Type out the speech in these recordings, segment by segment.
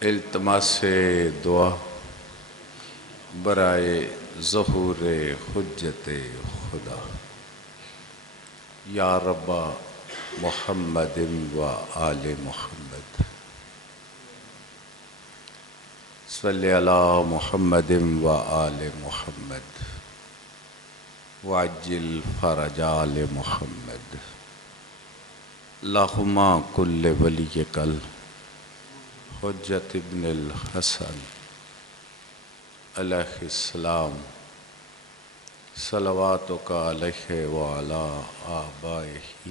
التماس دعا برائے ظہور حجت خدا۔ یا رب محمد و آل محمد صلی علی محمد و آل محمد وعجل فرج آل محمد۔ اللہم کل ولیک حجت ابن الحسن علیہ السلام صلواتک علیہ وعلی آبائہ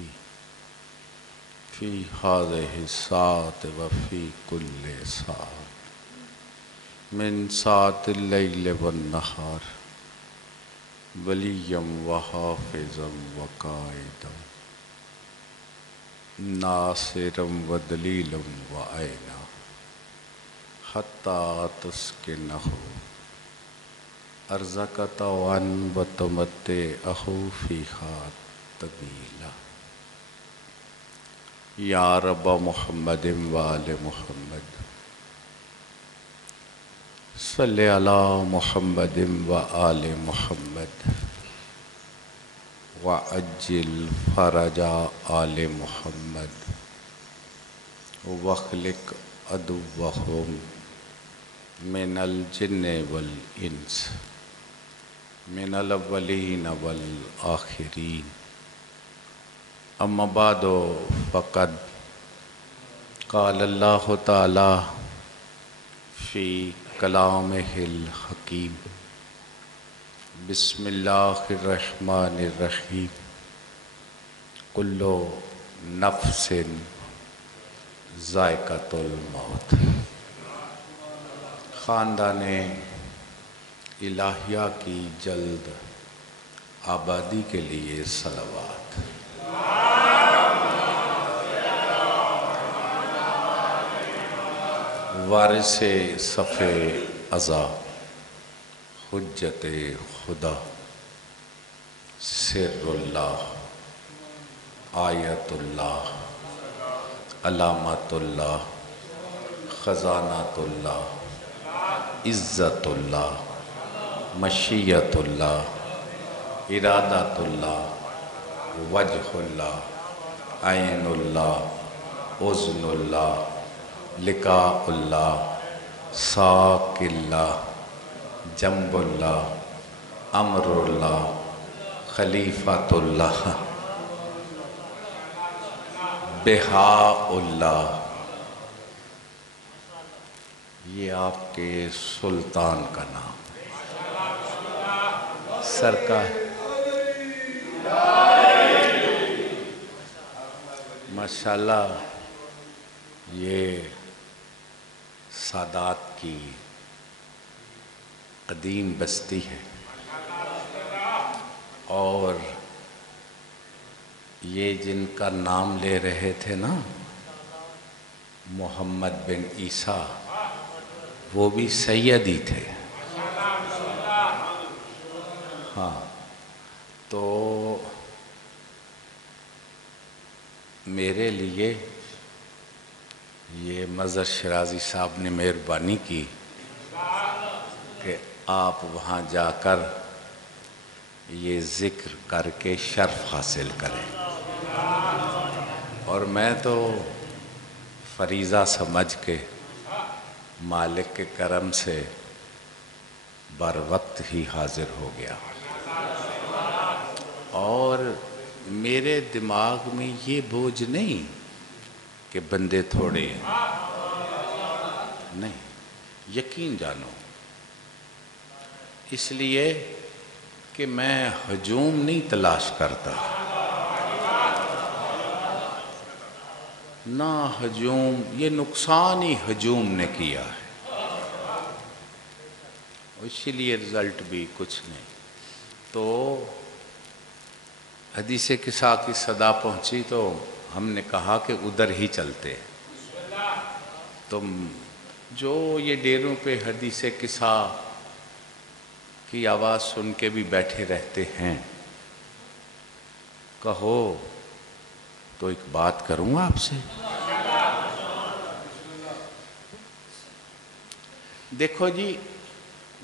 فی ہذہ الساعۃ وفی کل ساعۃ من ساعۃ اللیل والنہار ولیا وحافظا وقائدا ناصرا ودلیلا وعینا حتی تسکنہ ارزقت وتمتعہ فیہا طویلا۔ یا رب محمد و آل محمد صلی علی محمد و آل محمد وعجل فرج آل محمد واخلق عدوہم من الجن والانس من الاولین والآخرین۔ اما بعد فقد قال اللہ تعالی فی کلامہ الحکیم بسم اللہ الرحمن الرحیم کل نفس ذائقۃ الموت۔ خاندان الہیہ کی جلد آبادی کے لیے صلوات۔ وارث صف ازا حجت خدا سر اللہ آیت اللہ علامت اللہ خزانۃ اللہ عزت اللہ مشیت اللہ ارادت اللہ وجہ اللہ عین اللہ اذن اللہ لقاء اللہ ساق اللہ جنب اللہ امر اللہ خلیفۃ اللہ بہاء اللہ۔ یہ آپ کے سلطان کا نام سرکار ماشاءاللہ۔ یہ سادات کی قدیم بستی ہے اور یہ جن کا نام لے رہے تھے نا محمد بن عیسیٰ، وہ بھی سیدی تھے۔ ہاں، تو میرے لیے یہ مظہر شرازی صاحب نے مہربانی کی کہ آپ وہاں جا کر یہ ذکر کر کے شرف حاصل کریں، اور میں تو فریضہ سمجھ کے مالک کے کرم سے بر وقت ہی حاضر ہو گیا، اور میرے دماغ میں یہ بوجھ نہیں کہ بندے تھوڑے ہیں، نہیں، یقین جانو، اس لیے کہ میں ہجوم نہیں تلاش کرتا، نہ ہجوم، یہ نقصان ہی ہجوم نے کیا ہے، اسی لیے رزلٹ بھی کچھ نہیں۔ تو حدیث قصہ کی صدا پہنچی تو ہم نے کہا کہ ادھر ہی چلتے ہیں۔ تم جو یہ ڈیروں پہ حدیث قصہ کی آواز سن کے بھی بیٹھے رہتے ہیں، کہو تو ایک بات کروں آپ سے، دیکھو جی،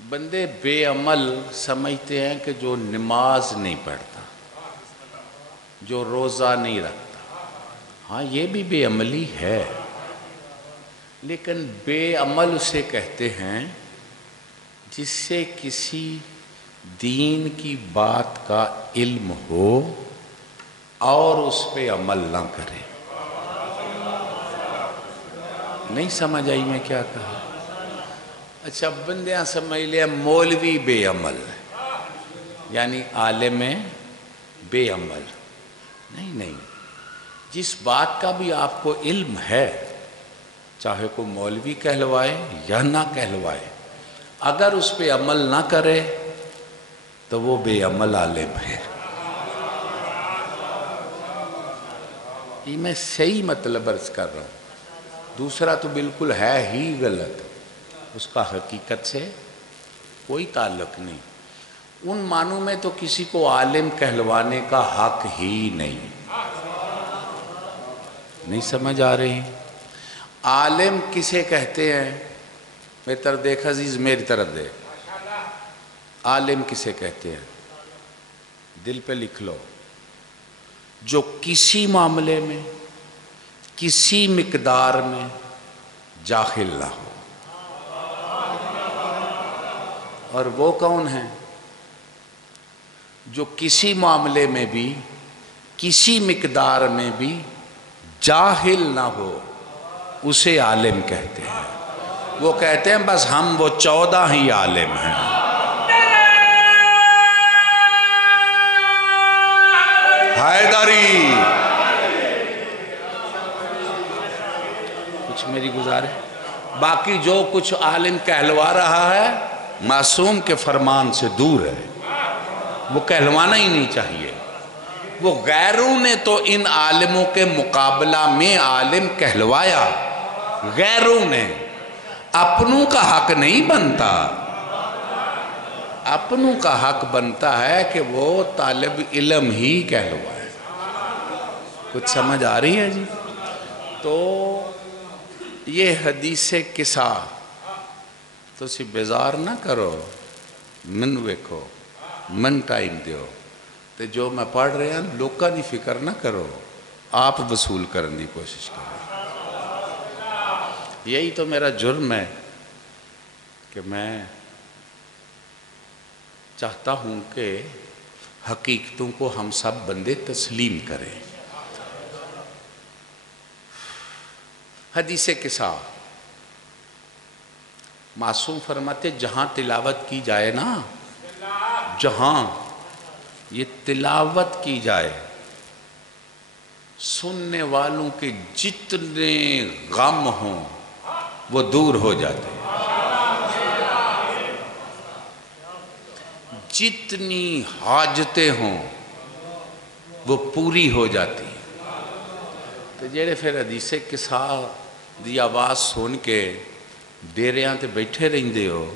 بندے بے عمل سمجھتے ہیں کہ جو نماز نہیں پڑھتا، جو روزہ نہیں رکھتا، ہاں یہ بھی بے عملی ہے، لیکن بے عمل اسے کہتے ہیں جس سے کسی دین کی بات کا علم ہو اور اس پہ عمل نہ کرے۔ نہیں سمجھ آئی میں کیا کہا؟ اچھا، بندیاں سمجھ لیا مولوی بے عمل، یعنی عالم بے عمل۔ نہیں، جس بات کا بھی آپ کو علم ہے، چاہے کوئی مولوی کہلوائے یا نہ کہلوائے، اگر اس پہ عمل نہ کرے تو وہ بے عمل عالم ہے۔ یہ میں صحیح مطلب عرض کر رہا ہوں، دوسرا تو بالکل ہے ہی غلط، اس کا حقیقت سے کوئی تعلق نہیں۔ ان معنوں میں تو کسی کو عالم کہلوانے کا حق ہی نہیں۔ نہیں سمجھ آ رہی؟ عالم کسے کہتے ہیں؟ میری طرف دیکھ عزیز، میری طرف دیکھ۔ عالم کسے کہتے ہیں؟ دل پہ لکھ لو۔ جو کسی معاملے میں، کسی مقدار میں جاہل نہ ہو۔ اور وہ کون ہیں؟ جو کسی معاملے میں بھی، کسی مقدار میں بھی جاہل نہ ہو، اسے عالم کہتے ہیں۔ وہ کہتے ہیں بس ہم وہ 14 ہی عالم ہیں۔ حیدری، کچھ میری گزارش، باقی جو کچھ عالم کہلوا رہا ہے معصوم کے فرمان سے دور ہے، وہ کہلوانا ہی نہیں چاہیے۔ وہ غیروں نے تو ان عالموں کے مقابلہ میں عالم کہلوایا، غیروں نے، اپنوں کا حق نہیں بنتا۔ اپنوں کا حق بنتا ہے کہ وہ طالب علم ہی کہلوائے۔ کچھ سمجھ آ رہی ہے جی؟ تو یہ حدیث قصہ تو سی بیزار نہ کرو، من ویکھو، من ٹائم دیو، تو جو میں پڑھ رہا ہوں لوکاں دی فکر نہ کرو، آپ وصول کرنے دی کوشش کرو۔ یہی تو میرا جرم ہے کہ میں چاہتا ہوں کہ حقیقتوں کو ہم سب بندے تسلیم کریں۔ حدیث قصہ، معصوم فرماتے جہاں تلاوت کی جائے نا، جہاں یہ تلاوت کی جائے، سننے والوں کے جتنے غم ہوں وہ دور ہو جاتے ہیں، جتنی حاجتیں ہوں وہ پوری ہو جاتی ہیں۔ تو جیڑے پھر حدیث قصہ دی آواز سن کے ڈیریاں تے بیٹھے رہندے ہو،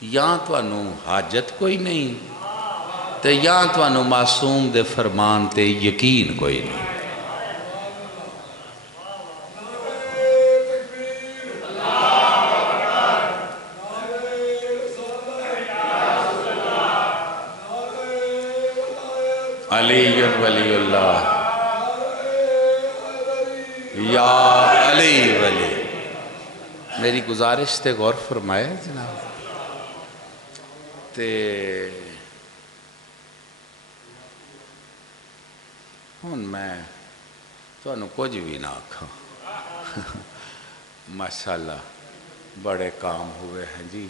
یا توانوں حاجت کوئی نہیں تے یا توانوں معصوم دے فرمان تے یقین کوئی نہیں۔ علی ولی اللہ، یا علی ولی۔ میری گزارش تے غور فرمائے جناب، تے ہن میں تو انہوں کچھ بھی نہ آکھا۔ ماشاءاللہ بڑے کام ہوئے ہیں جی۔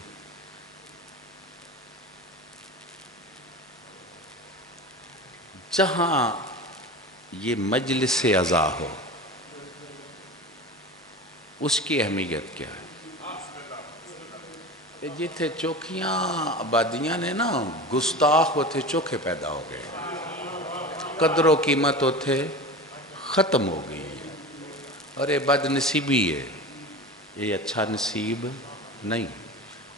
جہاں یہ مجلس عزا ہو، اس کی اہمیت کیا ہے؟ جتھے چوکھیاں آبادیاں نے نا، گستاخ ہوتے چوکھے پیدا ہو گئے، قدر و قیمت ہوتے ختم ہو گئی ہے، اور یہ بد نصیبی ہے، یہ اچھا نصیب نہیں۔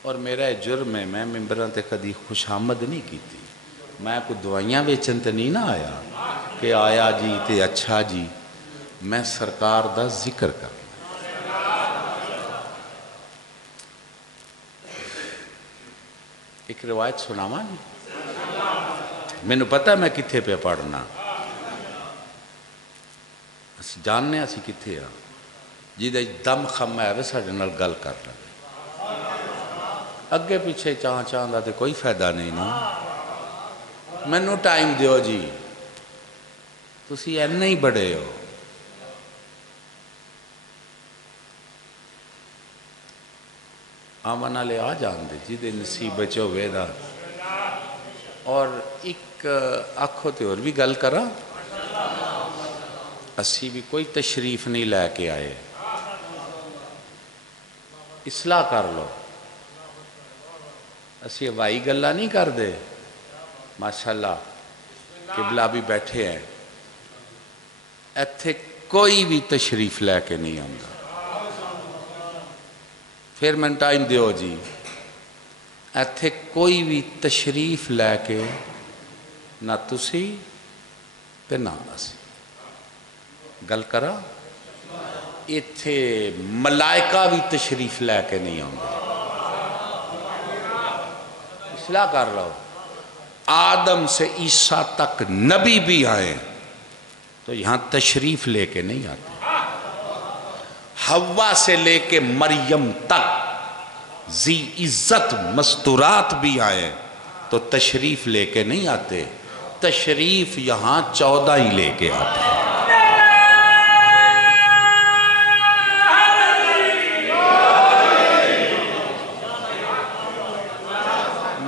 اور میرا جرم ہے، میں ممبران تے کدی خوش آمد نہیں کی تھی، میں کوئی دوائیاں بیچن تے نہیں نہ آیا کہ آیا جی تے اچھا جی، میں سرکار دا ذکر کر۔ ایک روایت سناواں جی، مینوں پتہ میں کتھے پہ پڑھنا، اسی جاننے اسی کتھے ہاں، جہدے دم خم ہے ساڈے نال گل کر لے، اگے پیچھے چاں دا تے کوئی فائدہ نہیں نا، مینوں ٹائم دیو جی، تسی اینے ہی بڑے ہو۔ آمن والے آ جان دے جی دے نصیب وچ ہوے دا۔ اور ایک آکھو تے اور بھی گل کراں، اسی بھی کوئی تشریف نہیں لے کے آئے، اصلاح کر لو، اسی ہوائی گلا نہیں کر دے، ماشاءاللہ قبلہ بھی بیٹھے ہیں، ایتھے کوئی بھی تشریف لے کے نہیں آندا، پھر میں ٹائم دیو جی، ایتھے کوئی بھی تشریف لے کے نہ تسی تے نہ اسی گل کرا، ایتھے ملائکہ بھی تشریف لے کے نہیں آندے، اصلاح کر لو، آدم سے عیسیٰ تک نبی بھی آئے تو یہاں تشریف لے کے نہیں آتے، حوا سے لے کے مریم تک ذی عزت مستورات بھی آئے تو تشریف لے کے نہیں آتے، تشریف یہاں 14 ہی لے کے آتے ہیں۔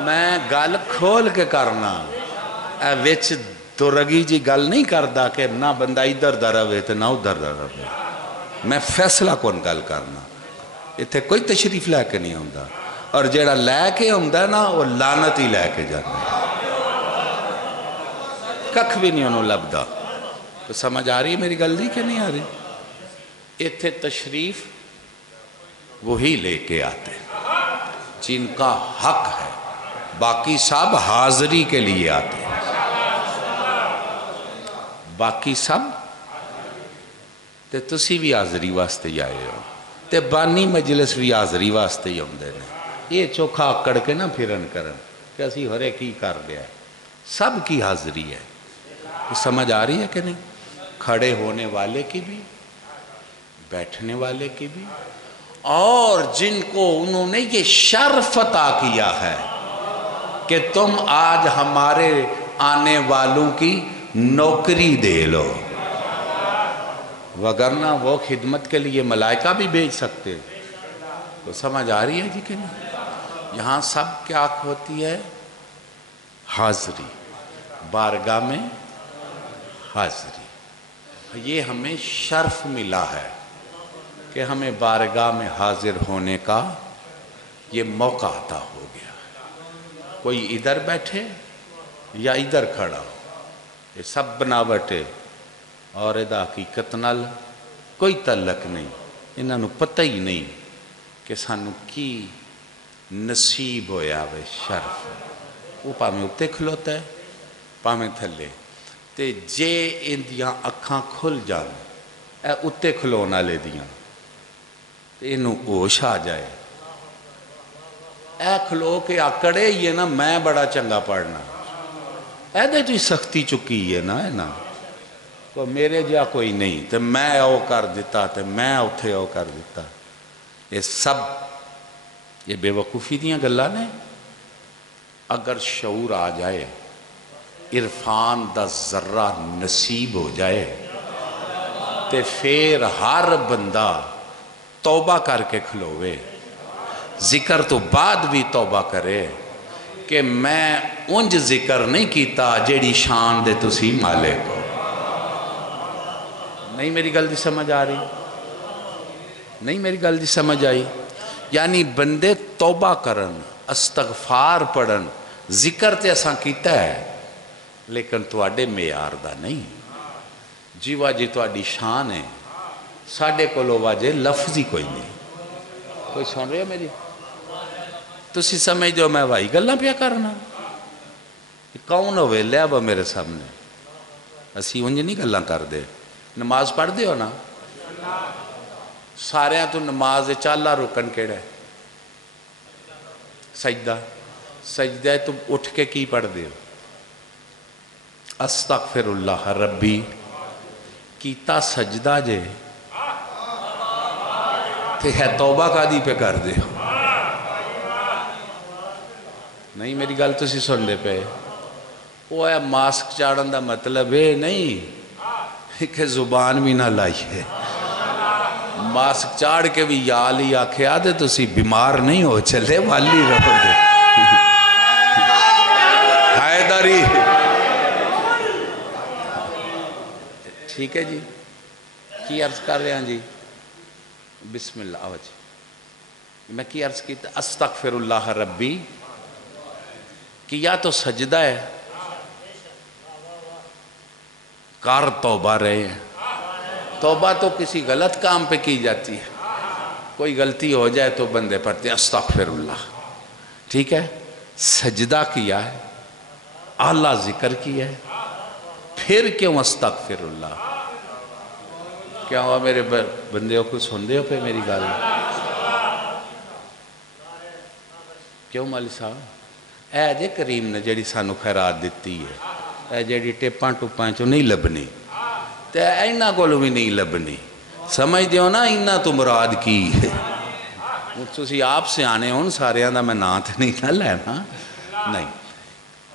میں گل کھول کے کرنا، اے وچ تو رگی جی گل نہیں کردا کہ نہ بندہ ادھر دا رہے تے نہ ادھر دا رہے، میں فیصلہ کون گل کرنا، اتھے کوئی تشریف لے کے نہیں ہوندا، اور جیڑا لے کے ہوندا نا وہ لعنت ہی لے کے جانا، ککھ بھی نہیں انہوں لبدا۔ تو سمجھ آ رہی ہے میری گل دی کہ نہیں آ رہی؟ اتھے تشریف وہی لے کے آتے جن کا حق ہے، باقی سب حاضری کے لیے آتے ہیں، باقی سب تے تسی بھی حاضری واسطے ہی آئے ہو، تے بانی مجلس بھی حاضری واسطے ہی ہوندے نے، یہ چوکھا اکڑ کے نہ پھرن کرن کہ اسی ہرے کی کر لیا ہے، سب کی حاضری ہے، سمجھ آ رہی ہے کہ نہیں؟ کھڑے ہونے والے کی بھی، بیٹھنے والے کی بھی، اور جن کو انہوں نے یہ شرف عطا کیا ہے کہ تم آج ہمارے آنے والوں کی نوکری دے لو، وگرنہ وہ خدمت کے لیے ملائکہ بھی بھیج سکتے، تو سمجھ آ رہی ہے جی کہ نہیں؟ یہاں سب کیا ہوتی ہے؟ حاضری، بارگاہ میں حاضری، یہ ہمیں شرف ملا ہے کہ ہمیں بارگاہ میں حاضر ہونے کا یہ موقع عطا ہو گیا، کوئی ادھر بیٹھے یا ادھر کھڑا ہو، یہ سب بناوٹے اور ادا حقیقت نال کوئی تعلق نہیں، انہاں نوں پتہ ہی نہیں کہ سانوں کی نصیب ہویا وے شرف، وہ پاویں اتے کھلوتا ہے پاویں تھلے، تے جے اندیاں اکھاں کھل جان اے اتے کھلون والے دیاں تے انہوں ہوش آ جائے، اے کھلو کے آکڑے یہ نا میں بڑا چنگا پڑھنا، اے دے جو سختی چکی ہے نا، تو میرے جا کوئی نہیں، تے میں او کر دیتا، تے میں اتھے او کر دیتا، یہ سب یہ بے وقوفی دیاں گلاں نے، اگر شعور آ جائے، عرفان دا ذرہ نصیب ہو جائے، تے پھر ہر بندہ توبہ کر کے کھلوے، ذکر تو بعد بھی توبہ کرے کہ میں انج ذکر نہیں کیتا جیڑی شان دے تسی مالک ہو۔ نہیں میری گل دی سمجھ آ رہی؟ نہیں میری گل دی سمجھ آئی؟ یعنی بندے توبہ کرن، استغفار پڑھن، ذکر تے اساں کیتا ہے لیکن تواڈے معیار دا نہیں، جیوا جی تواڈی شان ہے، ساڈے کولوں واجے لفظ ہی کوئی نہیں، کوئی سن رہے ہو میری؟ تسی سمجھ دو میں بھائی گلاں پیا کرنا، کون ہوئے لیا با میرے سامنے، اسی انج نہیں گلاں کر دے، نماز پڑھ دے ہو نا، سارے تو نماز چالا رکن کیڑا ہے؟ سجدہ، سجدہ تم اٹھ کے کی پڑھ دے ہو؟ استغفراللہ ربی کیتا سجدہ جے تے ہے توبہ کا دی پہ کر دے ہو؟ نہیں میری گل تسی سن دے پہ وہ ہے ماسک چاڑن دا مطلب ہے نہیں کہ زبان بھی نہ لائیے، ماسک چاڑ کے بھی یا علی آکھے آدھے تسی بیمار نہیں ہو، چلے والی رہو دے حیدری ٹھیک ہے جی، کی عرض کر رہے ہیں جی؟ بسم اللہ آو جی، میں کی عرض کی استغفراللہ ربی کیا تو سجدہ ہے، کار توبہ رہے ہیں، توبہ تو کسی غلط کام پہ کی جاتی ہے، کوئی غلطی ہو جائے تو بندے پڑھتے ہیں استغفراللہ، ٹھیک ہے، سجدہ کیا ہے، اعلیٰ ذکر کیا ہے، پھر کیوں استغفراللہ؟ کیا ہوا میرے بندے کو سن دے ہو پہ میری گال؟ کیوں مالی صاحب؟ اے جے کریم نے جڑی سانو خیرات دیتی ہے، اے جڑی ٹیپاں ٹوپاں چو نہیں لبنی تے اینا کولو بھی نہیں لبنی، سمجھ دیو نا اینا تو مراد کی ہے، تسی آپ سے آنے ہون سارے آندہ میں نات نہیں نہ لینا نہیں،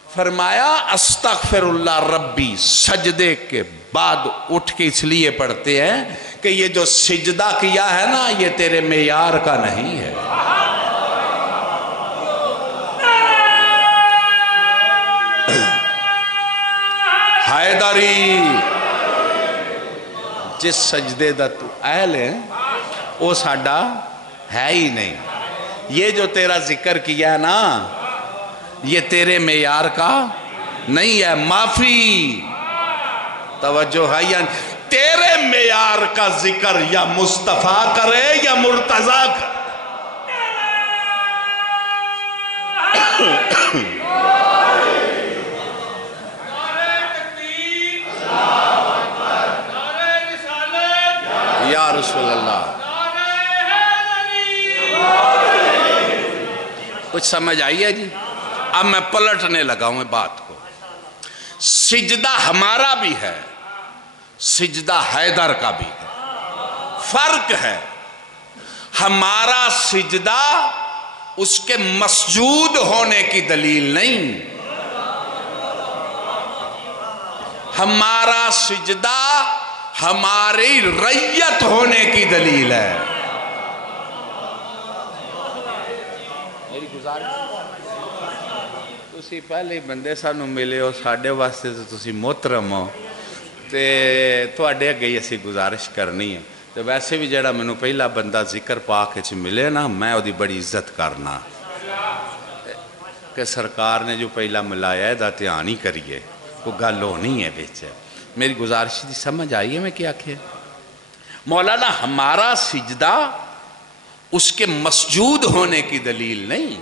فرمایا استغفراللہ ربی سجدے کے بعد اٹھ کے اس لیے پڑھتے ہیں کہ یہ جو سجدہ کیا ہے نا یہ تیرے معیار کا نہیں ہے، حیدری جس سجدے دا تو اہل ہے وہ ساڈا ہے ہی نہیں، یہ جو تیرا ذکر کیا نا یہ تیرے معیار کا نہیں ہے، معافی توجہ ہے، یا تیرے معیار کا ذکر یا مصطفیٰ کرے یا مرتضیٰ کرے، یا رسول اللہ کچھ سمجھ آئی ہے جی؟ اب میں پلٹنے لگا ہوں بات کو، سجدہ ہمارا بھی ہے، سجدہ حیدر کا بھی ہے، فرق ہے، ہمارا سجدہ اس کے مسجود ہونے کی دلیل نہیں، ہمارا سجدہ ہماری ریت ہونے کی دلیل ہے، میری گزارش تسی پہلے بندے سانو ملے ہو ساڑھے واسطے تو تسی محترم ہو تے تواڈے اگے اسی گزارش کرنی ہے، تو ویسے بھی جڑا منو پہلا بندہ ذکر پاک چ ملے نا میں وہ دی بڑی عزت کرنا کہ سرکار نے جو پہلا ملایا ہے دا دھیان ہی کریے، وہ گل ہونی ہے بیچے، میری گزارش دی سمجھ آئی ہے میں کیا کہے؟ مولانا ہمارا سجدہ اس کے مسجود ہونے کی دلیل نہیں،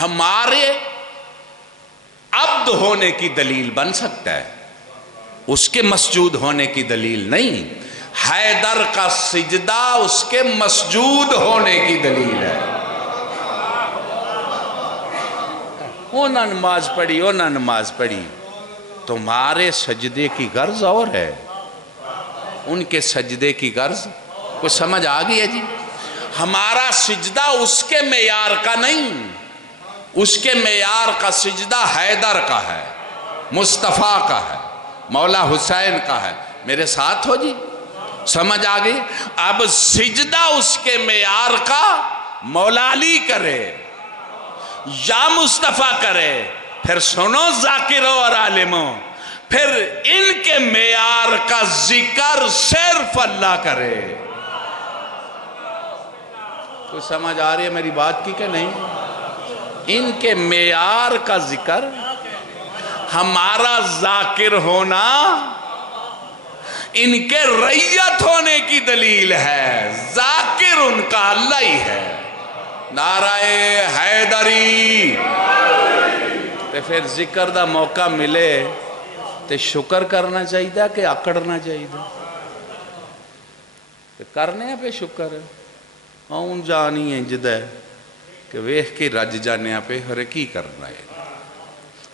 ہمارے عبد ہونے کی دلیل بن سکتا ہے، اس کے مسجود ہونے کی دلیل نہیں، حیدر کا سجدہ اس کے مسجود ہونے کی دلیل ہے، انہاں نماز پڑھی انہاں نماز پڑھی، تمہارے سجدے کی غرض اور ہے، ان کے سجدے کی غرض کوئی سمجھ آ گئی ہے جی؟ ہمارا سجدہ اس کے معیار کا نہیں، اس کے معیار کا سجدہ حیدر کا ہے، مصطفیٰ کا ہے، مولا حسین کا ہے، میرے ساتھ ہو جی؟ سمجھ آ گئی؟ اب سجدہ اس کے معیار کا مولا علی کرے یا مصطفیٰ کرے، پھر سنو ذاکروں اور عالموں، پھر ان کے معیار کا ذکر صرف اللہ کرے، کوئی سمجھ آ رہی ہے میری بات کی کہ نہیں؟ ان کے معیار کا ذکر، ہمارا ذاکر ہونا ان کے ریت ہونے کی دلیل ہے، ذاکر ان کا اللہ ہی ہے، نعرہ حیدری، تے پھر ذکر دا موقع ملے تے شکر کرنا چاہیے کہ اکڑنا چاہیے؟ تے کرنے پہ شکر ہے، آن جانی ہے جدہ کہ ویخ کے رج جانے پہ ہر کی کرنا ہے.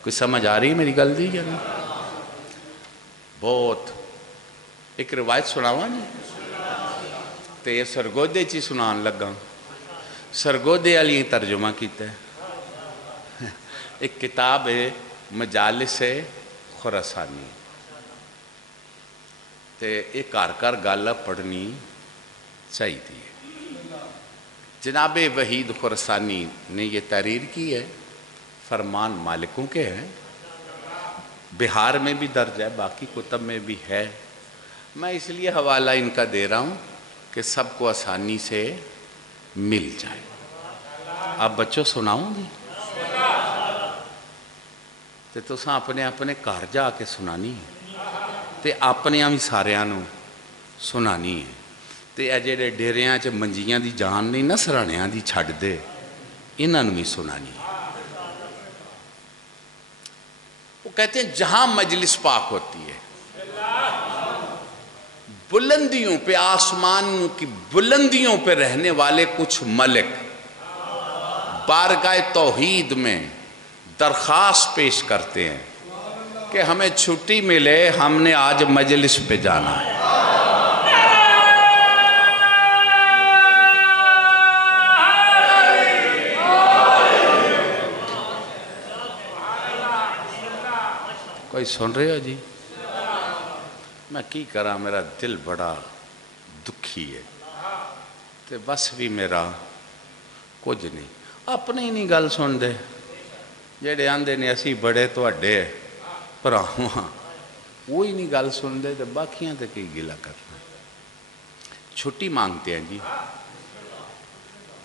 کوئی سمجھ آ رہی میری گل دی یا نہیں؟ بہت ایک روایت سناواں جی تے یہ سرگودے چی سنان لگا. سرگودے علی ترجمہ کیتا ہے. ایک کتاب ہے مجالس خراسانی تے ایک کار گالا پڑھنی چاہیے تھی. جناب وحید خراسانی نے یہ تحریر کی ہے. فرمان مالکوں کے ہیں. بہار میں بھی درج ہے, باقی کتب میں بھی ہے. میں اس لیے حوالہ ان کا دے رہا ہوں کہ سب کو آسانی سے مل جائے. آپ بچوں سناؤں گی تے تساں اپنے اپنے گھر جا کے سنانی ہے تے اپنے بھی ساریاں نوں سنانی ہے. تے اے جڑے ڈیریاں چ منجیاں دی جان نہیں نہ سرانیاں دی چھڈ دے, انہاں نوں بھی سنانی ہے. وہ کہتے ہیں جہاں مجلس پاک ہوتی ہے, بلندیوں پہ, آسمان کی بلندیوں پہ رہنے والے کچھ ملک بارگاہ توحید میں درخواست پیش کرتے ہیں کہ ہمیں چھٹی ملے, ہم نے آج مجلس پہ جانا ہے. کوئی سن رہے ہو جی؟ میں کی کرا, میرا دل بڑا دکھی ہے تے بس بھی میرا کچھ نہیں. اپنے ہی نہیں گل سن دے جڑے آندے نے اسی بڑے تواڈے بھراواں, وہی نہیں گل سن دے تے باقیاں تے کی گلا کرنا. چھٹی مانگتے ہیں جی.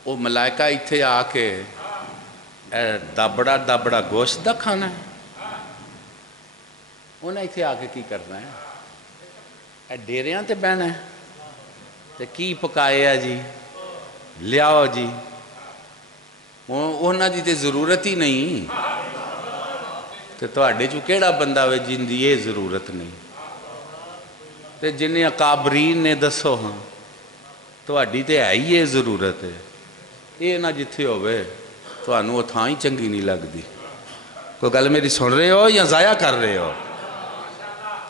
وہ ملائکہ ایتھے آ کے دابڑا دابڑا گوشت دا کھانا ہے, انہیں ایتھے آ کے کی کرنا ہے؟ اے ڈیریاں تے بہنا ہے تے کی پکائے ہے جی, لیاؤ جی. انہاں دی تے ضرورت ہی نہیں تے تواڈے چوں کیڑا بندہ وے جن دی یہ ضرورت نہیں. تے جنہیں اکابرین نے دسو ہاں تواڈی تے ہے ہی یہ ضرورت ہے. یہ نہ جتھے ہوئے تانوں وہ تھاں ہی چنگی نہیں لگدی. کوئی گل میری سن رہے ہو یا ضائع کر رہے ہو؟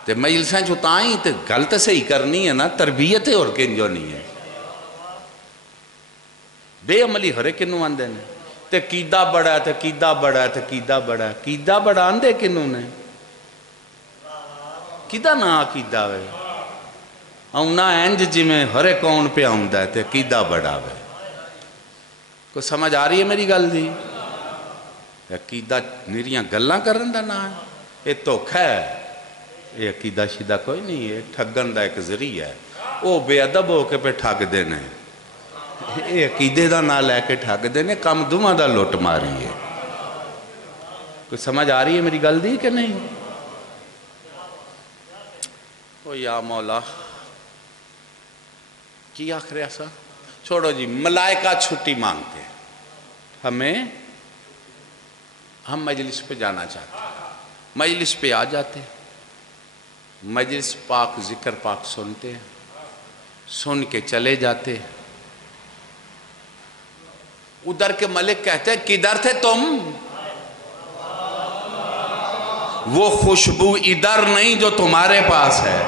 تے مجلساں چوں تاں ہی تے گل تے صحیح کرنی ہے نا, تربیت اور کنجو نہیں ہے. بے عملی ہرے کنوں آندے نے تے کیدا بڑا ہے تے کیدا بڑا ہے تے کیدا بڑا ہے. کیدا بڑا آندے کنوں نے؟ کیدا نا کیدا وے اونا انج جی میں ہرے کون پہ آندا ہے تے کیدا بڑا وے. کوئی سمجھ آ رہی ہے میری گل دی؟ عقیدہ نیریاں گلاں کرن دا نا ہے, یہ دھوکھا ہے. یہ عقیدہ شیدہ کوئی نہیں ہے, ٹھگن دا ایک ذریعہ ہے. وہ بے ادب ہو کے پہ ٹھگ دینے, یہ عقیدے دا نا لے کے ٹھگ دینے, کم دوماں دا لوٹ ماری ہے. کوئی سمجھ آ رہی ہے میری گل دی کہ نہیں؟ او یا مولا کی آخر ایسا چھوڑو جی. ملائکہ چھٹی مانگتے ہیں, ہم مجلس پہ جانا چاہتے ہیں, مجلس پہ آ جاتے ہیں, مجلس پاک ذکر پاک سنتے ہیں, سن کے چلے جاتے ہیں. ادھر کے ملک کہتے ہیں کدھر تھے تم؟ وہ خوشبو ادھر نہیں جو تمہارے پاس ہے.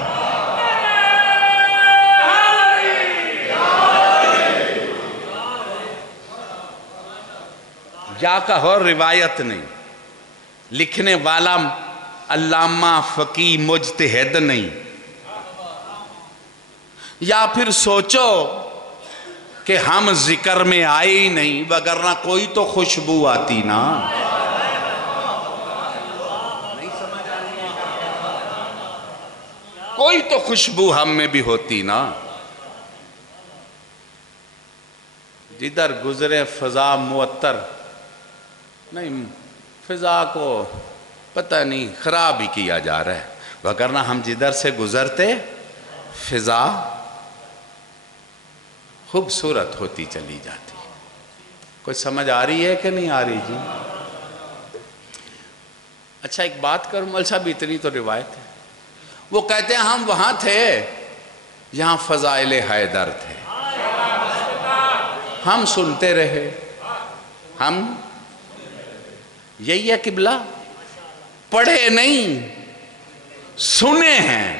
یا کہو روایت نہیں, لکھنے والا علامہ فقی مجتہد نہیں, یا پھر سوچو کہ ہم ذکر میں آئے ہی نہیں, وگرنہ کوئی تو خوشبو آتی نا. کوئی تو خوشبو ہم میں بھی ہوتی نا. جدھر گزرے فضا معطر نہیں, فضا کو پتہ نہیں خراب ہی کیا جا رہا ہے, وگرنہ ہم جدھر سے گزرتے فضا خوبصورت ہوتی چلی جاتی. کوئی سمجھ آ رہی ہے کہ نہیں آ رہی جی؟ اچھا ایک بات کروں مول صاحب, اتنی تو روایت ہے. وہ کہتے ہیں ہم وہاں تھے جہاں فضائل حیدر تھے, ہم سنتے رہے, ہم یہی ہے قبلہ، پڑھے نہیں سنے ہیں۔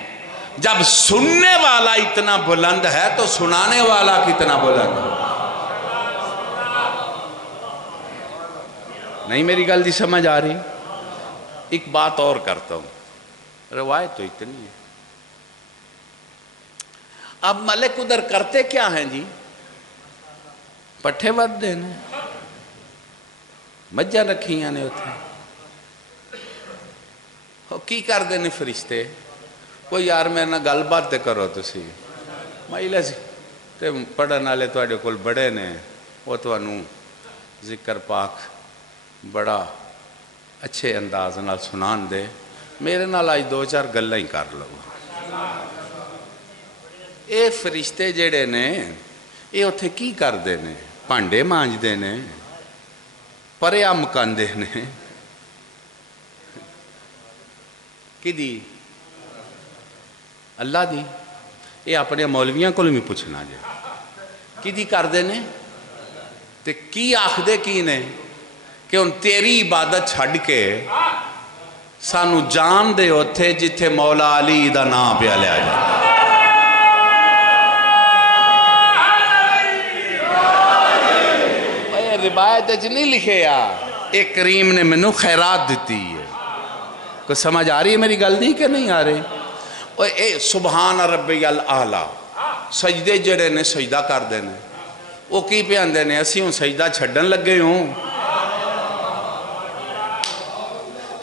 جب سننے والا اتنا بلند ہے تو سنانے والا کتنا بلند ہے؟ نہیں میری گل دی سمجھ آ رہی؟ ایک بات اور کرتا ہوں، روایت تو اتنی ہے۔ اب ملک ادھر کرتے کیا ہیں جی؟ پٹھے ود دینے، مجھا رکھیاں نے اتنے کی کر دینے فرشتے؟ کوئی یار میرے نہ گل بات تے کرو تسی، مائلہ سی تے پڑھن والے تواڈے کول بڑے نے، وہ تانوں ذکر پاک بڑا اچھے انداز نال سنان دے، میرے نال آج دو چار گلاں ہی کر لو۔ اے فرشتے جڑے نے اے اتھے کی کر دے نے؟ پانڈے مانج دے نے، پریا مکان دے نے، کی دی؟ اللہ دی۔ یہ اپنے مولویاں کو بھی پوچھنا جائے کی دی کر دے نے؟ تے کی آخ دے کی نے کہ ان تیری عبادت چھڑ کے سانو جان دے اتھے جتھے مولا علی دا نام پہ لیا جائے۔ روایت اچھ نہیں لکھے یا ایک کریم نے منو خیرات دیتی ہے۔ کوئی سمجھ آ رہی ہے میری گل دی کہ نہیں آ رہی؟ اے سبحان ربی الاعلیٰ سجدے جڑے نے سجدہ کر دینے، وہ کی پہ آندے نے اسی ہوں سجدہ چھڑن لگے ہوں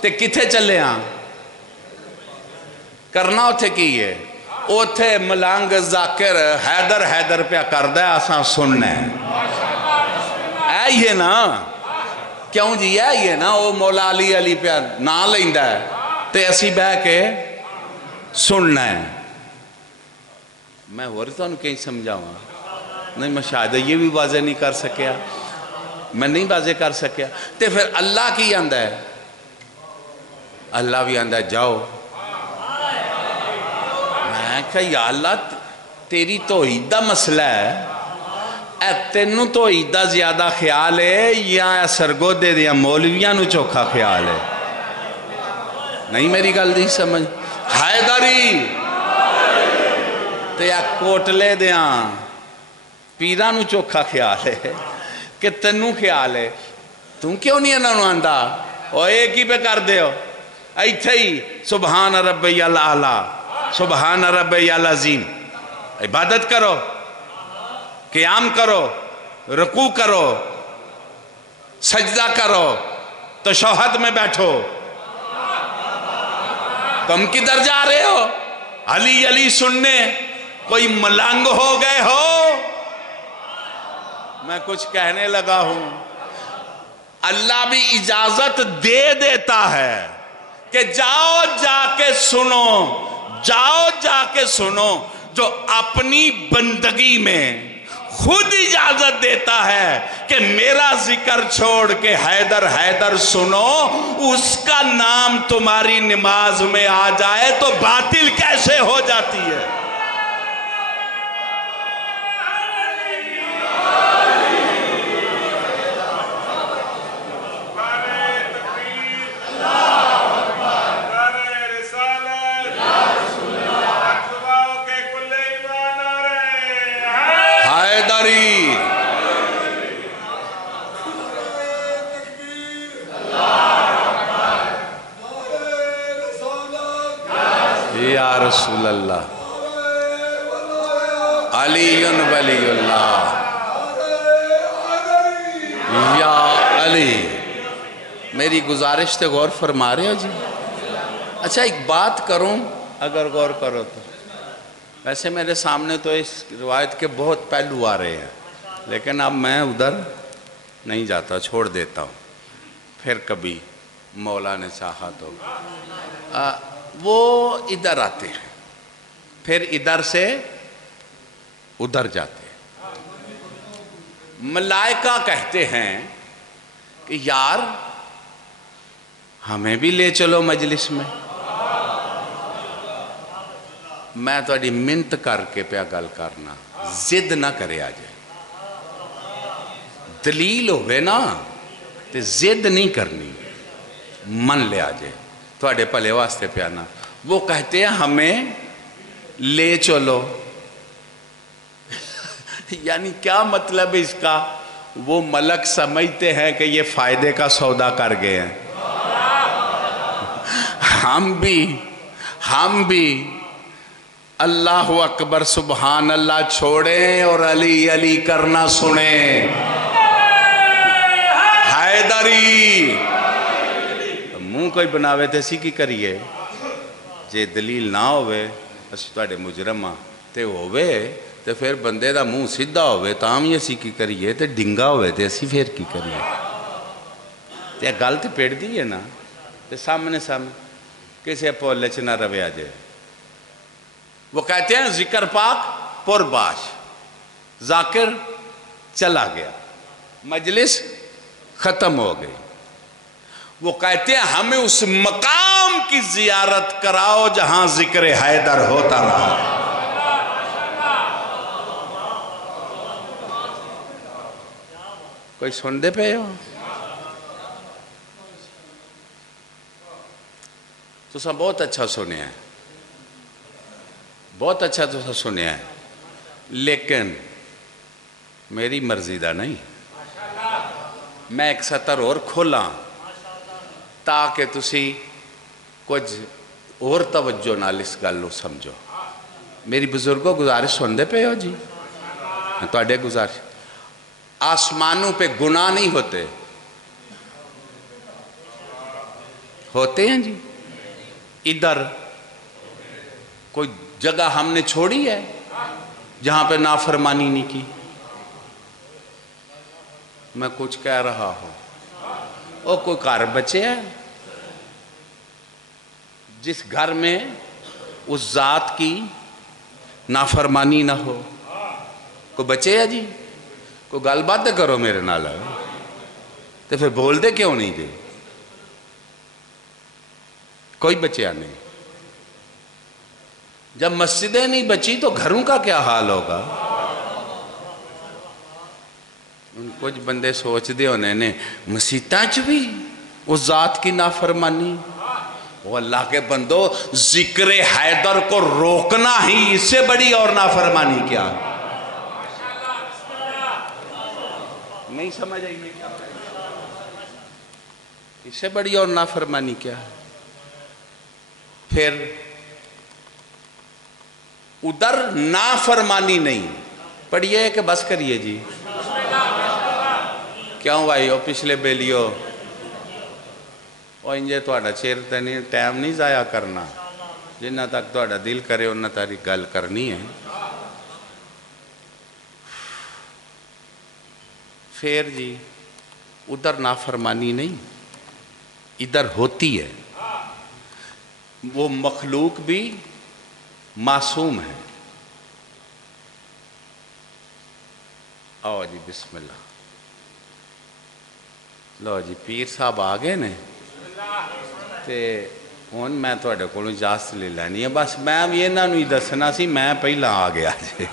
تے کتھے چلے ہاں کرنا اتھے کی ہے؟ اتھے ملانگ ذاکر حیدر حیدر پہ کردہ ہے آسان سننے یہ نا کیوں جی یہ نا وہ مولا علی علی پہ نا لیندہ ہے تے اسی بہ کے سننا ہے۔ میں ہو رہتا ہوں کہیں سمجھاؤں نہیں، میں شاید یہ بھی واضح نہیں کر سکیا، میں نہیں واضح کر سکیا۔ تے پھر اللہ کی آندہ ہے، اللہ بھی آندہ ہے جاؤ۔ میں کہا یا اللہ تیری توحید دا مسئلہ ہے، اے تینوں توحید دا زیادہ خیال ہے یا سرگو دے دیا مولویاں نو چوکھا خیال ہے؟ نہیں میری گل دی سمجھ؟ حیدری تے یا کوٹلے دیاں پیرانو چوکھا خیال ہے کہ تنو خیال ہے؟ تم کیوں نہیں انہوں آندہ؟ اور ایک ہی پہ کر دے ہو ایتھے ہی سبحان ربی الاعلیٰ سبحان ربی العظیم، عبادت کرو، قیام کرو، رکوع کرو، سجدہ کرو، تشہد میں بیٹھو۔ تم کدھر جا رہے ہو؟ علی علی سننے کوئی ملنگ ہو گئے ہو؟ میں کچھ کہنے لگا ہوں، اللہ بھی اجازت دے دیتا ہے کہ جاؤ جا کے سنو، جاؤ جا کے سنو۔ جو اپنی بندگی میں خود اجازت دیتا ہے کہ میرا ذکر چھوڑ کے حیدر حیدر سنو، اس کا نام تمہاری نماز میں آ جائے تو باطل کیسے ہو جاتی ہے؟ یا رسول اللہ علی ولی اللہ یا علی۔ میری گزارش تے غور فرما رہے ہو جی؟ اچھا ایک بات کروں اگر غور کرو تو، ویسے میرے سامنے تو اس روایت کے بہت پہلو آ رہے ہیں لیکن اب میں ادھر نہیں جاتا، چھوڑ دیتا ہوں، پھر کبھی مولا نے چاہا تو وہ ادھر آتے ہیں، پھر ادھر سے ادھر جاتے ہیں۔ ملائکہ کہتے ہیں کہ یار ہمیں بھی لے چلو مجلس میں۔ میں تھوڑی منت کر کے پیا گل کرنا، ضد نہ کرے آ جائے، دلیل ہوئے نا تے ضد نہیں کرنی، من لیا جائے تھوڑے پلے واسطے پیانا۔ وہ کہتے ہیں ہمیں لے چلو، یعنی کیا مطلب اس کا؟ وہ ملک سمجھتے ہیں کہ یہ فائدے کا سودا کر گئے ہیں۔ ہم بھی اللہ اکبر سبحان اللہ چھوڑیں اور علی علی کرنا سنیں۔ حیدری منہ کوئی بناوے تے اسی کی کریے، جے دلیل نہ ہوئے اسی تواڈے مجرم ہاں تے ہوئے تے پھر بندے دا منہ سیدھا ہوئے تاں ہی اسی کی کریے، تے ڈنگا ہوئے تے اسی پھر کی کریے؟ تے گل تے پیڑ دی ہے نا، تے سامنے کسے پولچ نہ رویا جائے۔ وہ کہتے ہیں ذکر پاک پر باش، ذاکر چلا گیا، مجلس ختم ہو گئی۔ وہ کہتے ہیں ہمیں اس مقام کی زیارت کراؤ جہاں ذکر حیدر ہوتا رہا۔ کوئی سن دے پہ ہو؟ تو سب بہت اچھا سنے ہیں، بہت اچھا تو سب سنے ہیں، لیکن میری مرضی دا نہیں۔ میں ایک سطر اور کھولا تاکہ تسی کچھ اور توجہ نال اس گل سمجھو۔ میری بزرگوں گزارش سن دے پہ ہو جی؟ تو اڈے گزارش، آسمانوں پہ گناہ نہیں ہوتے، ہوتے ہیں جی؟ ادھر کوئی جگہ ہم نے چھوڑی ہے جہاں پہ نافرمانی نہیں کی؟ میں کچھ کہہ رہا ہوں، او کوئی گھر بچے ہے جس گھر میں اس ذات کی نافرمانی نہ ہو؟ کوئی بچے ہے جی؟ کوئی گل بات کرو میرے نال، تو پھر بول دے کیوں نہیں جی؟ کوئی بچیا نہیں۔ جب مسجدیں نہیں بچی تو گھروں کا کیا حال ہوگا؟ کچھ بندے سوچ دے ہونے نے مسیطاں چ بھی اس ذات کی نافرمانی؟ وہ اللہ کے بندو، ذکر حیدر کو روکنا ہی اس سے بڑی اور نافرمانی کیا؟ نہیں سمجھ آئی میں کیا؟ اس سے بڑی اور نافرمانی کیا ہے؟ پھر ادھر نافرمانی نہیں پڑھیے کہ بس کریے جی؟ کیوں بھائی وہ پچھلے بیلیو وہ انجے تھوڑا چیر تنی ٹائم نہیں ضائع کرنا، جنہ تک تھوڑا دل کرے انہ تاری گل کرنی ہے۔ پھر جی ادھر نافرمانی نہیں، ادھر ہوتی ہے۔ وہ مخلوق بھی معصوم ہے۔ آؤ جی بسم اللہ، لو جی پیر صاحب آگئے نے تے ہون میں تھوڑے کو اجازت لے لینی ہے، بس میں یہ نہ ہی دسنا سی میں پہلا آ گیا جی۔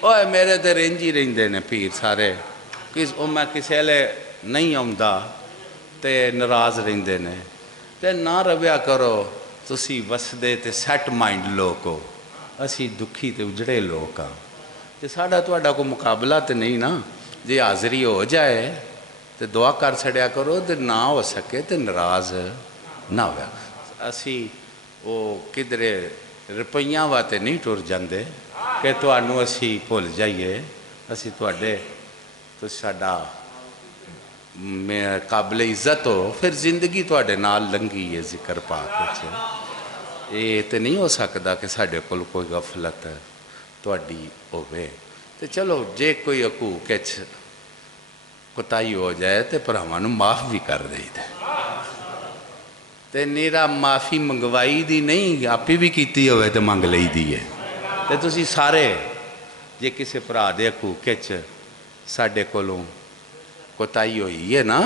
اوہ میرے تے رنجی رہندے نے پیر سارے، میں کسے لے نہیں آمدہ تے ناراض رہندے نے، تے نہ رویا کرو تسی وسدے تے سیٹ مائنڈ لوگ ہو، اسی دکھی تے اجڑے لوگ ہاں، تے ساڑھا تواڈا کو مقابلہ تے نہیں نا، جی حاضری ہو جائے تے دعا کر چھڑیا کرو، تے نہ ہو سکے تے ناراض نہ ہویا۔ اسی وہ کدرے روپیاں واتے نہیں ٹر جاندے کہ تانوں اسی بھول جائیے، اسی تواڈے تو ساڈا میں قابل عزت ہو، پھر زندگی تواڈے نال لنگھی ہے ذکر پاک وچ۔ یہ تے نہیں ہو سکدا کہ ساڈے کول کوئی غفلت تواڈی ہوے، تے چلو جے کوئی حقوق وچ کوتاہی ہو جائے تے بھراواں نوں معاف بھی کر دئی تے، تے نیرا معافی منگوائی دی نہیں، آپی بھی کیتی ہوئے تے منگ لئی دی ہے۔ تے تسی سارے جے کسے بھرا دے حقوق وچ ساڈے کولوں کوتاہی ہوئی ہے نا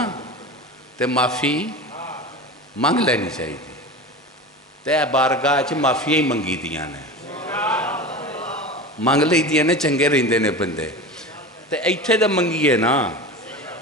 تے معافی منگ لینی چاہیے، تے بارگاہ چ معافیاں ہی منگی دیاں نے، منگ لئی دیاں نے، چنگے رہندے نے بندے، تے ایتھے تے منگیے نا،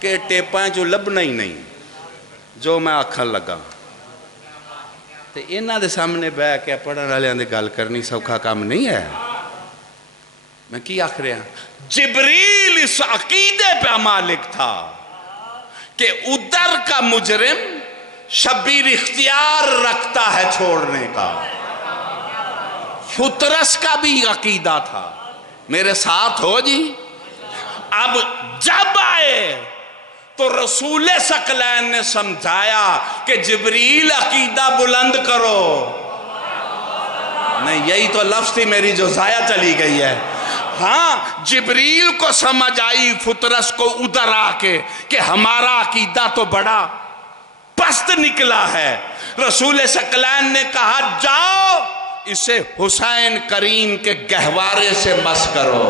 کہ ٹیپاں جو لبنا ہی نہیں جو میں آکھن لگا تے انہاں دے سامنے بہ کے پڑھن والے دے گل کرنی سوکھا کام نہیں ہے. میں کی آکھ رہا جبریل اس عقیدے پہ مالک تھا کہ ادھر کا مجرم شبیر اختیار رکھتا ہے چھوڑنے کا. فترس کا بھی عقیدہ تھا. میرے ساتھ ہو جی. اب جب آئے تو رسول ثقلین نے سمجھایا کہ جبریل عقیدہ بلند کرو. نہیں یہی تو لفظ تھی میری جو ضائع چلی گئی ہے. ہاں جبریل کو سمجھ آئی فترس کو ادھر آ کے کہ ہمارا عقیدہ تو بڑا پست نکلا ہے. رسول ثقلین نے کہا جاؤ اسے حسین کریم کے گہوارے سے مس کرو.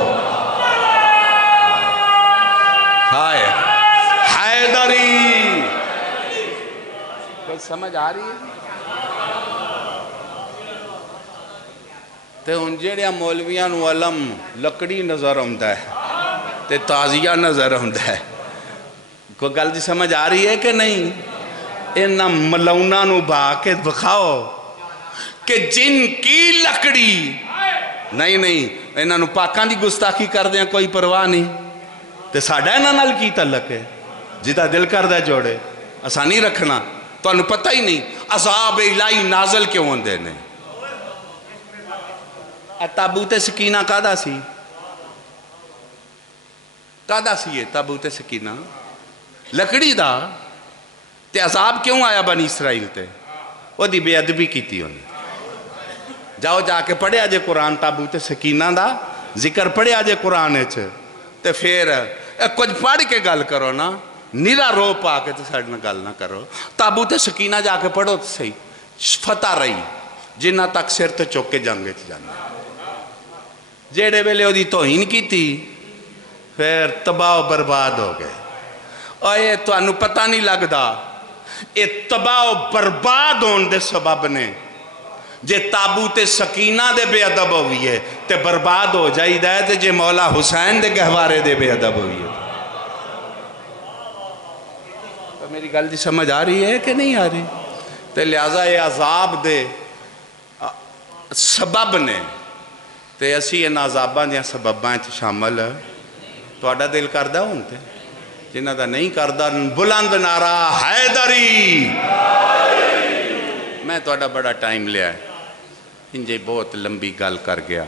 ہائے حیدری. کوئی سمجھ آ رہی ہے؟ تے ہن جڑے مولویاں نو علم لکڑی نظر آندا ہے تے تازیہ نظر آندا ہے. کوئی گل دی سمجھ آ رہی ہے کہ نہیں؟ انہاں ملونا نو با کے دکھاؤ کہ جن کی لکڑی نہیں انہاں نو پاکاں دی گستاخی کر دیاں کوئی پرواہ نہیں تے ساڈا انہاں نال کی تعلق ہے؟ جدا دل کردہ جوڑے آسانی رکھنا. تو انہوں پتہ ہی نہیں عذاب الہی نازل کیوں ہوندے نے. تابوت سکینہ کادا سی؟ کادا سی یہ تابوت سکینہ؟ لکڑی دا. تے عذاب کیوں آیا بنی اسرائیل تے؟ وہ دی بے ادبی کیتی انہیں. جاؤ جا کے پڑھے آجے قرآن تابوت سکینہ دا ذکر پڑھے آجے قرآن اچھے تے پھر کچھ پڑھ کے گل کرو نا. نیرا رو پا کے تے ساڑھنا گل نہ کرو. تابوت سکینہ جا کے پڑھو تو صحیح. فتح رہی جنہ تک سر تے چوکے جانگے چ جانا. جیڑے ویلے وہ دی توہین کی تھی پھر تباہ و برباد ہو گئے. اور یہ تو انہوں پتہ نہیں لگ دا یہ تباہ و برباد ہون دے سبب نے جے تابوت سکینہ دے بے ادب ہوئی ہے تے برباد ہو جائی دے تے جے مولا حسین دے گہوارے دے بے ادب ہوئی ہے. تو میری گل دی سمجھ آ رہی ہے کہ نہیں آ رہی؟ تے لہذا یہ عذاب دے سبب نے تے اسی ان عذاباں دیاں سبباں شامل تہاڈا دل کردہ ہونتے جنہ دا نہیں کردہ بلند نعرہ حیدری. میں تہاڈا بڑا ٹائم لیا ہے انجے بہت لمبی گل کر گیا.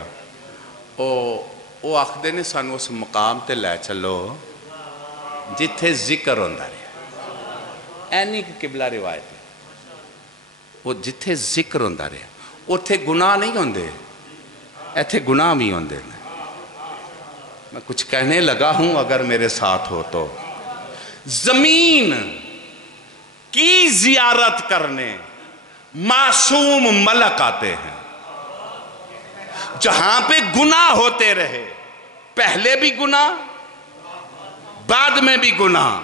او آخدے نے سانو اس مقام تے لے چلو جتھے ذکر ہوندا رہے. اینی کہ قبلہ روایت ہے وہ جتھے ذکر ہوندا رہے اتھے گناہ نہیں ہوندے ایتھے گناہ بھی ہوندے. میں کچھ کہنے لگا ہوں اگر میرے ساتھ ہو تو. زمین کی زیارت کرنے معصوم ملک آتے ہیں جہاں پہ گناہ ہوتے رہے. پہلے بھی گناہ بعد میں بھی گناہ.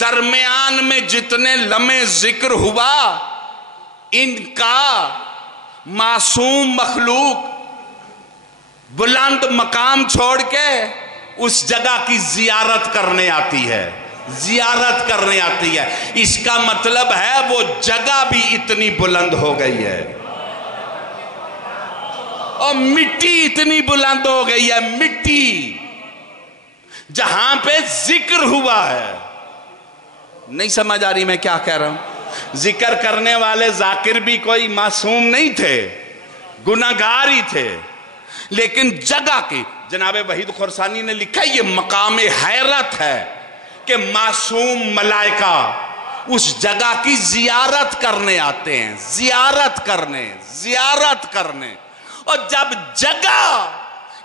درمیان میں جتنے لمحے ذکر ہوا ان کا معصوم مخلوق بلند مقام چھوڑ کے اس جگہ کی زیارت کرنے آتی ہے. زیارت کرنے آتی ہے. اس کا مطلب ہے وہ جگہ بھی اتنی بلند ہو گئی ہے اور مٹی اتنی بلند ہو گئی ہے. مٹی جہاں پہ ذکر ہوا ہے. نہیں سمجھ آ رہی میں کیا کہہ رہا ہوں؟ ذکر کرنے والے ذاکر بھی کوئی معصوم نہیں تھے گناہگار ہی تھے. لیکن جگہ کی جناب وحید خرسانی نے لکھا یہ مقام حیرت ہے کہ معصوم ملائکہ اس جگہ کی زیارت کرنے آتے ہیں. زیارت کرنے. اور جب جگہ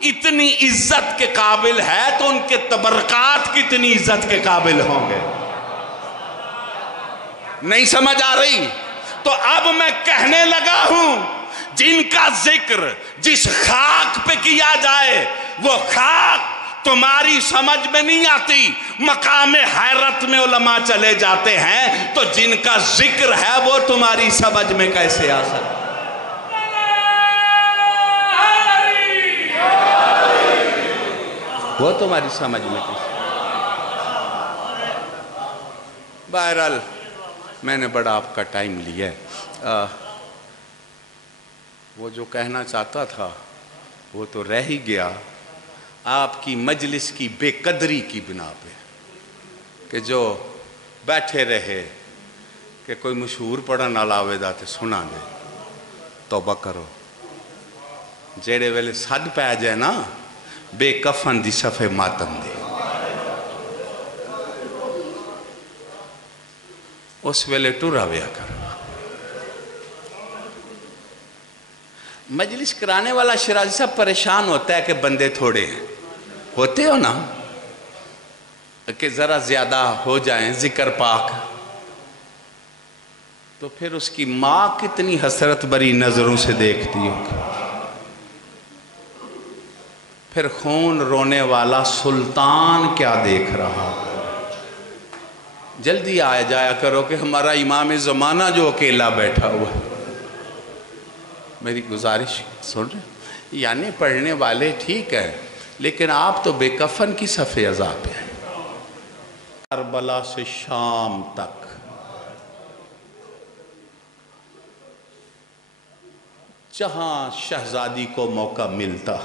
اتنی عزت کے قابل ہے تو ان کے تبرکات کتنی عزت کے قابل ہوں گے. نہیں سمجھ آ رہی؟ تو اب میں کہنے لگا ہوں جن کا ذکر جس خاک پہ کیا جائے وہ خاک تمہاری سمجھ میں نہیں آتی. مقام حیرت میں علماء چلے جاتے ہیں تو جن کا ذکر ہے وہ تمہاری سمجھ میں کیسے آ سکتا؟ وہ تمہاری سمجھ میں کیسے؟ بہرحال میں نے بڑا آپ کا ٹائم لیا ہے. وہ جو کہنا چاہتا تھا وہ تو رہ ہی گیا. آپ کی مجلس کی بے قدری کی بنا پہ کہ جو بیٹھے رہے کہ کوئی مشہور پڑھن والا آوے دا تے سنا دے. توبہ کرو. جیڑے ویلے سد پہ جائے نا بے کفن دی صفے ماتم دے, اس ویلے ٹورا ویا کرو. مجلس کرانے والا شرازی صاحب پریشان ہوتا ہے کہ بندے تھوڑے ہیں. ہوتے ہو نا کہ ذرا زیادہ ہو جائیں ذکر پاک, تو پھر اس کی ماں کتنی حسرت بری نظروں سے دیکھتی ہوگی. پھر خون رونے والا سلطان کیا دیکھ رہا. جلدی آیا جایا کرو کہ ہمارا امام زمانہ جو اکیلا بیٹھا ہوا. میری گزارش سن رہے, یعنی پڑھنے والے ٹھیک ہے لیکن آپ تو بے کفن کی صفِ عزا پہ ہیں. کربلا سے شام تک جہاں شہزادی کو موقع ملتا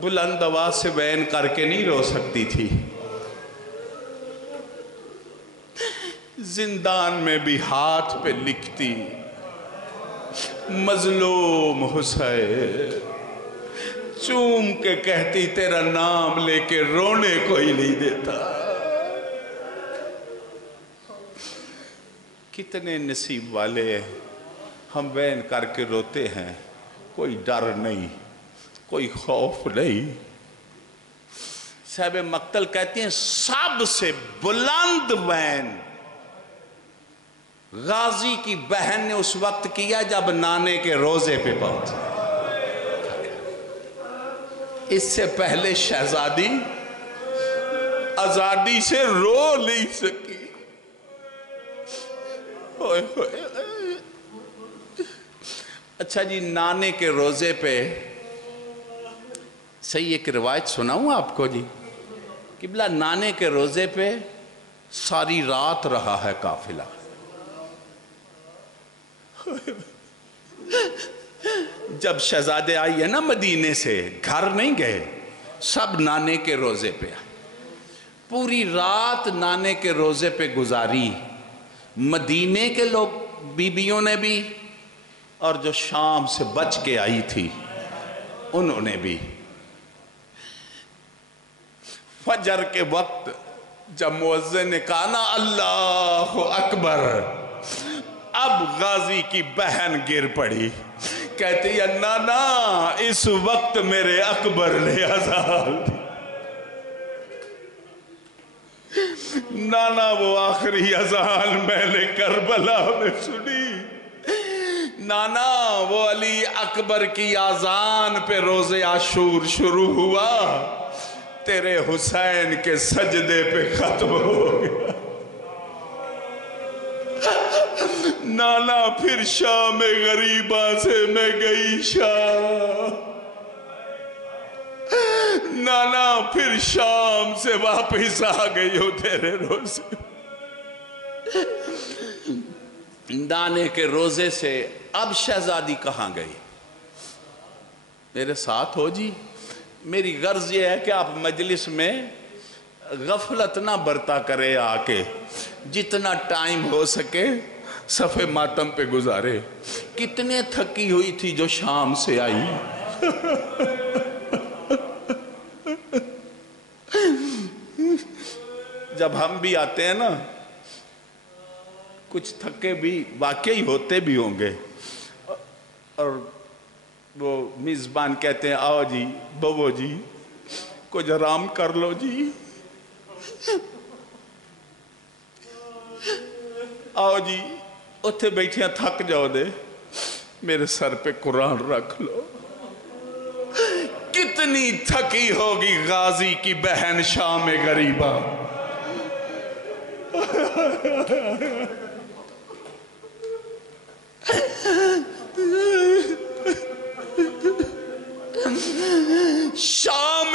بلند آواز سے بیان کر کے نہیں رو سکتی تھی. زندان میں بھی ہاتھ پہ لکھتی مظلوم حسین, چوم کے کہتی تیرا نام لے کے رونے کوئی نہیں دیتا. کتنے نصیب والے ہیں ہم بیان کر کے روتے ہیں, کوئی ڈر نہیں کوئی خوف نہیں. صاحب مقتل کہتی ہیں سب سے بلند وین غازی کی بہن نے اس وقت کیا جب نانے کے روزے پہ پہنچا. اس سے پہلے شہزادی آزادی سے رو نہیں سکی. اچھا جی, نانے کے روزے پہ صحیح ایک روایت سناؤں آپ کو جی. قبلہ نانے کے روزے پہ ساری رات رہا ہے قافلہ. جب شہزادے آئی ہے نا مدینے سے, گھر نہیں گئے, سب نانے کے روزے پہ پوری رات نانے کے روزے پہ گزاری. مدینے کے لوگ بیبیوں نے بھی اور جو شام سے بچ کے آئی تھی انہوں نے بھی. فجر کے وقت جب مؤذن نے کہا نا اللہ اکبر, اب غازی کی بہن گر پڑی. کہتی ہے نانا اس وقت میرے اکبر نے اذان دی. نانا وہ آخری اذان میں نے کربلا میں سنی. نانا وہ علی اکبر کی اذان پہ روز عاشور شروع ہوا, تیرے حسین کے سجدے پہ ختم ہو گیا. نانا پھر شام غریبہ سے میں گئی شام, نانا پھر شام سے واپس آ گئی ہو تیرے روزے. نانے کے روزے سے اب شہزادی کہاں گئی؟ میرے ساتھ ہو جی. میری غرض یہ ہے کہ آپ مجلس میں غفلت نہ برتا کرے, آ کے جتنا ٹائم ہو سکے صفِ ماتم پہ گزارے. کتنے تھکی ہوئی تھی جو شام سے آئی. جب ہم بھی آتے ہیں نا کچھ تھکے بھی واقعی ہوتے بھی ہوں گے, اور وہ میزبان کہتے ہیں آؤ جی ببو جی کچھ آرام کر لو جی, آؤ جی اتھے بیٹھیاں تھک جاؤ دے, میرے سر پہ قرآن رکھ لو. کتنی تھکی ہوگی غازی کی بہن شام غریبہ. شام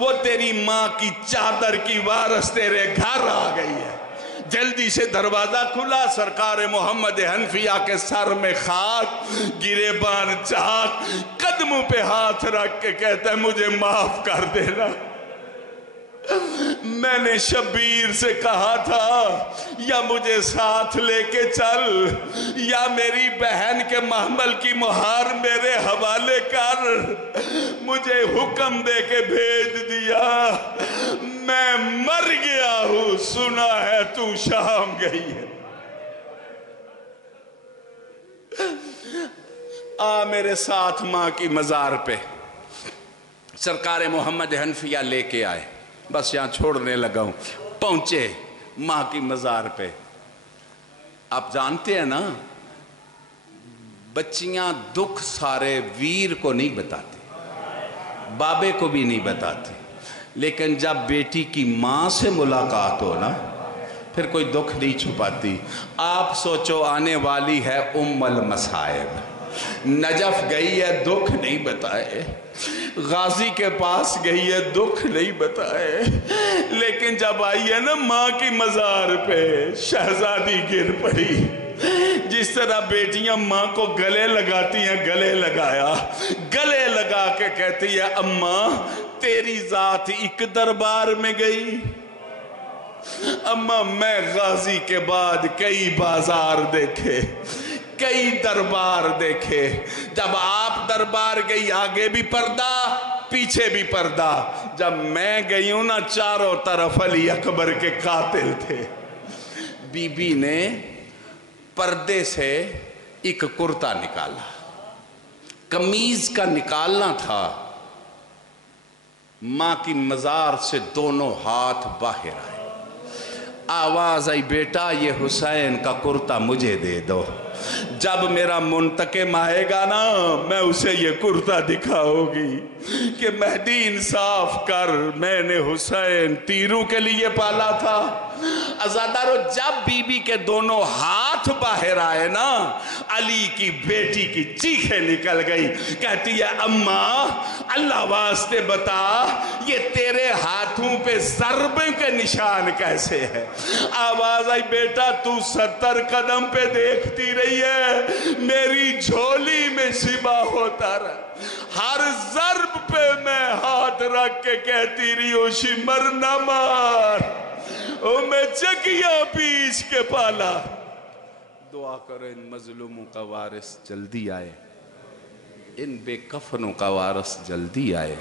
وہ تیری ماں کی چادر کی وارث تیرے گھر آ گئی ہے۔ جلدی سے دروازہ کھلا، سرکار محمد حنفیہ کے سر میں خاک، گریبان چاک، قدموں پہ ہاتھ رکھ کے کہتا ہے مجھے معاف کر دینا، میں نے شبیر سے کہا تھا یا مجھے ساتھ لے کے چل یا میری بہن کے محمل کی مہار میرے حوالے کر، مجھے حکم دے کے بھیج دیا، میں مر گیا ہوں، سنا ہے تو شام گئی ہے، آ میرے ساتھ ماں کی مزار پہ۔ سرکار محمد حنفیہ لے کے آئے، بس یہاں چھوڑنے لگا ہوں، پہنچے ماں کی مزار پہ۔ آپ جانتے ہیں نا بچیاں دکھ سارے ویر کو نہیں بتاتی، بابے کو بھی نہیں بتاتی، لیکن جب بیٹی کی ماں سے ملاقات ہو نا پھر کوئی دکھ نہیں چھپاتی۔ آپ سوچو آنے والی ہے ام المصائب، نجف گئی ہے دکھ نہیں بتائے، غازی کے پاس گئی ہے دکھ نہیں بتائے، لیکن جب آئی ہے نا ماں کی مزار پہ شہزادی گر پڑی۔ جس طرح بیٹیاں ماں کو گلے لگاتی ہیں گلے لگایا، گلے لگا کے کہتی ہے اماں تیری ذات ایک دربار میں گئی، اماں میں غازی کے بعد کئی بازار دیکھے، کئی دربار دیکھے، جب آپ دربار گئی آگے بھی پردہ پیچھے بھی پردہ، جب میں گئی ہوں نا چاروں طرف علی اکبر کے قاتل تھے۔ بی بی نے پردے سے ایک کرتا نکالا، قمیض کا نکالنا تھا، ماں کی مزار سے دونوں ہاتھ باہر آئے، آواز آئی بیٹا یہ حسین کا کرتا مجھے دے دو، جب میرا منتقم آئے گا نا میں اسے یہ کرتا دکھاؤ گی کہ مہدی انصاف کر، میں نے حسین تیروں کے لیے پالا تھا۔ عزادارو جب بی بی کے دونوں ہاتھ باہر آئے نا علی کی بیٹی کی چیخیں نکل گئی، کہتی ہے اماں اللہ واسطے بتا یہ تیرے ہاتھوں پہ ضربے کے نشان کیسے ہے؟ آواز آئی بیٹا تو 70 قدم پہ دیکھتی رہی ہے، میری جھولی میں شبا ہوتا رہا، ہر ضرب پہ میں ہاتھ رکھ کے کہتی رہی ہوں شمر نہ مار، او میں چکیاں پیش کے پالا۔ دعا کرو ان مظلوموں کا وارث جلدی آئے، ان بے کفنوں کا وارث جلدی آئے،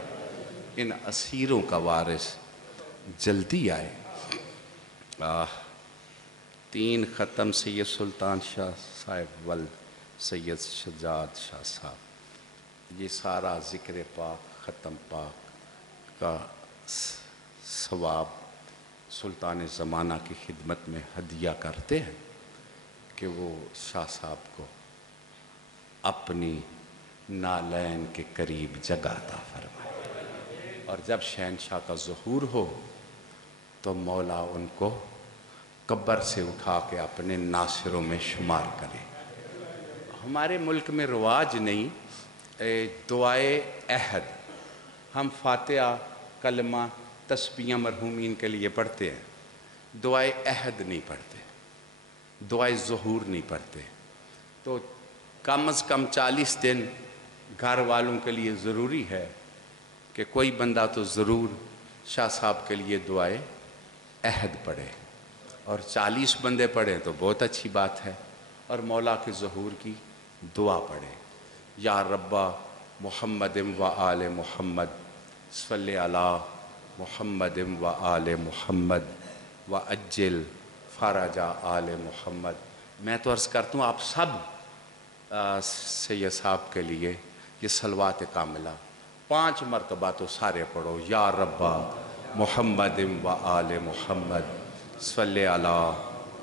ان اسیروں کا وارث جلدی آئے۔ 3 ختم سید سلطان شاہ صاحب ولد سید شجاعت شاہ صاحب، یہ سارا ذکر پاک ختم پاک کا ثواب سلطان زمانہ کی خدمت میں ہدیہ کرتے ہیں کہ وہ شاہ صاحب کو اپنی نالین کے قریب جگہ عطا فرمائے، اور جب شہنشاہ کا ظہور ہو تو مولا ان کو قبر سے اٹھا کے اپنے ناصروں میں شمار کرے۔ ہمارے ملک میں رواج نہیں دعائے عہد، ہم فاتحہ کلمہ تسبیحاں مرحومین کے لیے پڑھتے ہیں، دعائے عہد نہیں پڑھتے، دعائے ظہور نہیں پڑھتے، تو کم از کم 40 دن گھر والوں کے لیے ضروری ہے کہ کوئی بندہ تو ضرور شاہ صاحب کے لیے دعائے عہد پڑھے، اور 40 بندے پڑھیں تو بہت اچھی بات ہے، اور مولا کے ظہور کی دعا پڑھے، یا ربا محمد و آل محمد صلی علی محمد و آل محمد و اجل فرج آل محمد۔ میں تو عرض کرتا ہوں آپ سب سید صاحب کے لیے یہ صلوات کاملہ 5 مرتبہ تو سارے پڑھو، یا ربا محمد و آل محمد صلی علی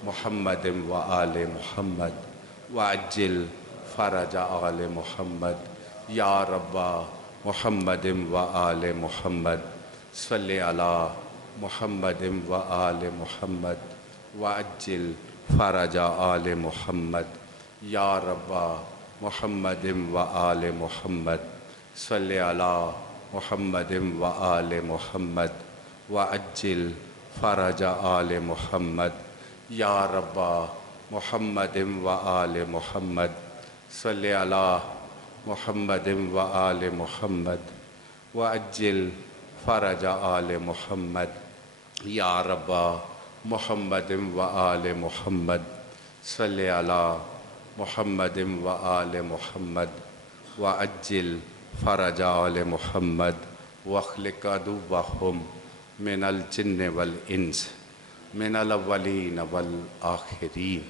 محمد و آل محمد و اجل فرج آل محمد، یا ربا محمد و آل محمد صلی علی محمد و آل محمد و اجل فرج آل محمد، یا ربا محمد و آل محمد صلی علی محمد و آل محمد وعجل فرج آل محمد یا رب محمد و آل محمد صلی علی محمد و آل محمد وعجل فرج آل محمد یا رب محمد و آل محمد صلی علی محمد و آل محمد وعجل فرج آل محمد واخلق عدوهم من الجن والانس من الاولین والآخرین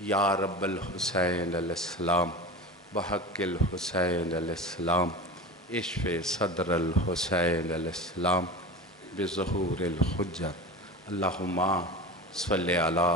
یا رب الحسین علیہ السلام بحق الحسین علیہ السلام اشف صدر الحسین علیہ السلام بظہور الحجت اللہم صلی علی